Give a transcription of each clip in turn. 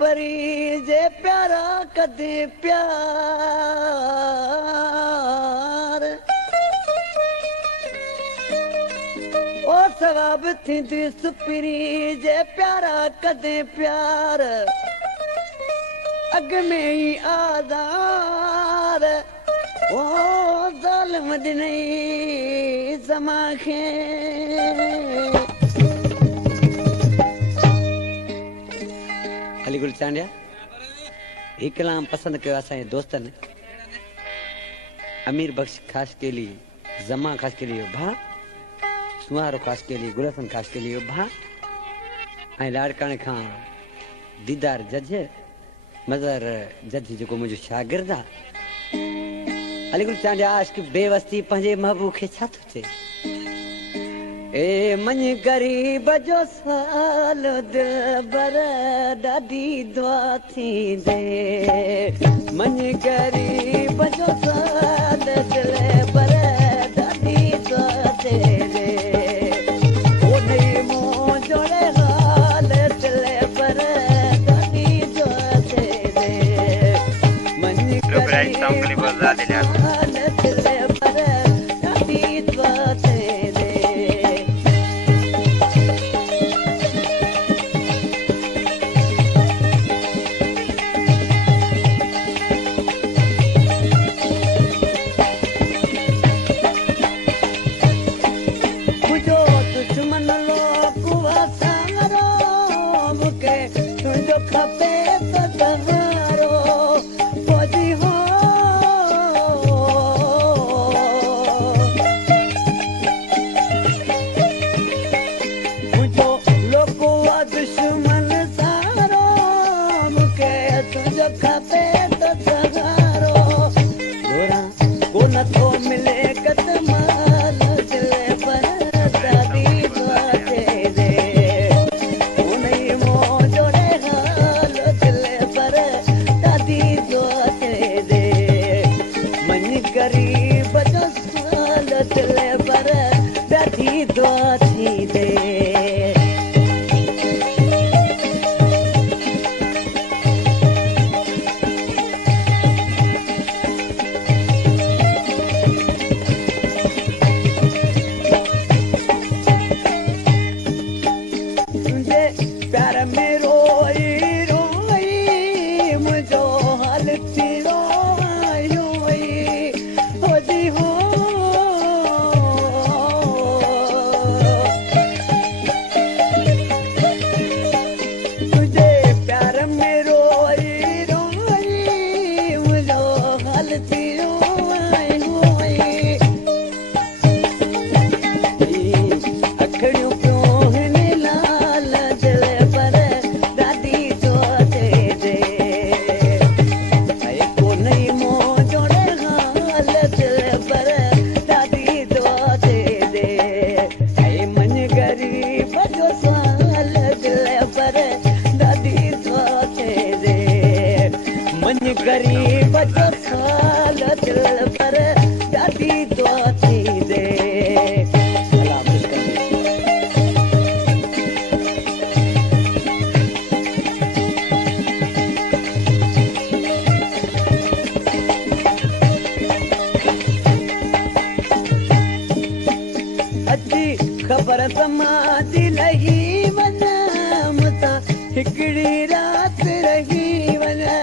परी जे प्यारा कदे प्यार ओ सवाब थींदी सुपरी जे प्यारा कदे प्यार अग में ही आधार ओ ज़ालिम ॾिनई ज़मा खे अलीगुल चांडिया ही कलाम पसंद कयो असांजे दोस्तनि अमीर बख्श खास के लिए जमा खास के लिए भा सुहारो खास के लिए गुलसन खास के लिए भा ऐं लाड़काणे खां दीदार जज मज़र जज जेको मुंहिंजो शागिर्द आहे अलीगुल चांडिया आशिक बेवस्ती पंहिंजे महबूब खे छा थो चए ए मन गरीब जो साल दिलबर ॾाढी दुआ थींदे मन गरीब जो साल दिलबर ॾाढी दुआ थींदे ओ नहीं मुंहुं जोड़े हाल दिलबर ॾाढी दुआ थींदे मन गरीब हाल दिलबर ॾाढी दुआ थींदे गरीब जो साल दिलबर ॾाढी दुआ थींदे अजी ख़बर समाजी लही वञा मुता हिकिड़ी राति रही वञा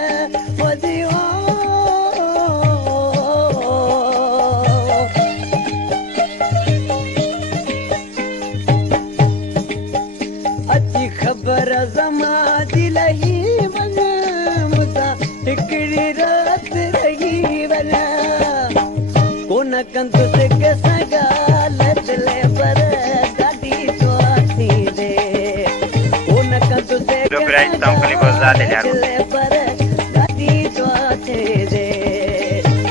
खबर समाजी लही वञा मुता हिकिड़ी राति रही वञा कोन कंदुसि कंहिंसां ॻाल्हि दिले पर ॾाढी दुआ थींदे कोन कंदुसि कंहिंसां ॻाल्हि दिले पर ॾाढी दुआ थींदे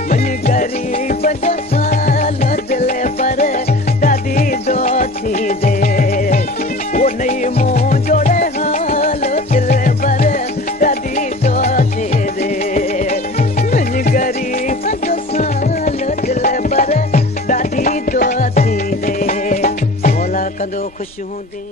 मन गरीब जो साल दिले पर ॾाढी दुआ थींदे ओ नहीं मुंहुं जोड़े हाल दिलबर ॾाढी दुआ थींदे मन गरीब जो साल दिलबर ॾाढी दुआ थींदे मौला कंदो ख़ुशि हूंदी।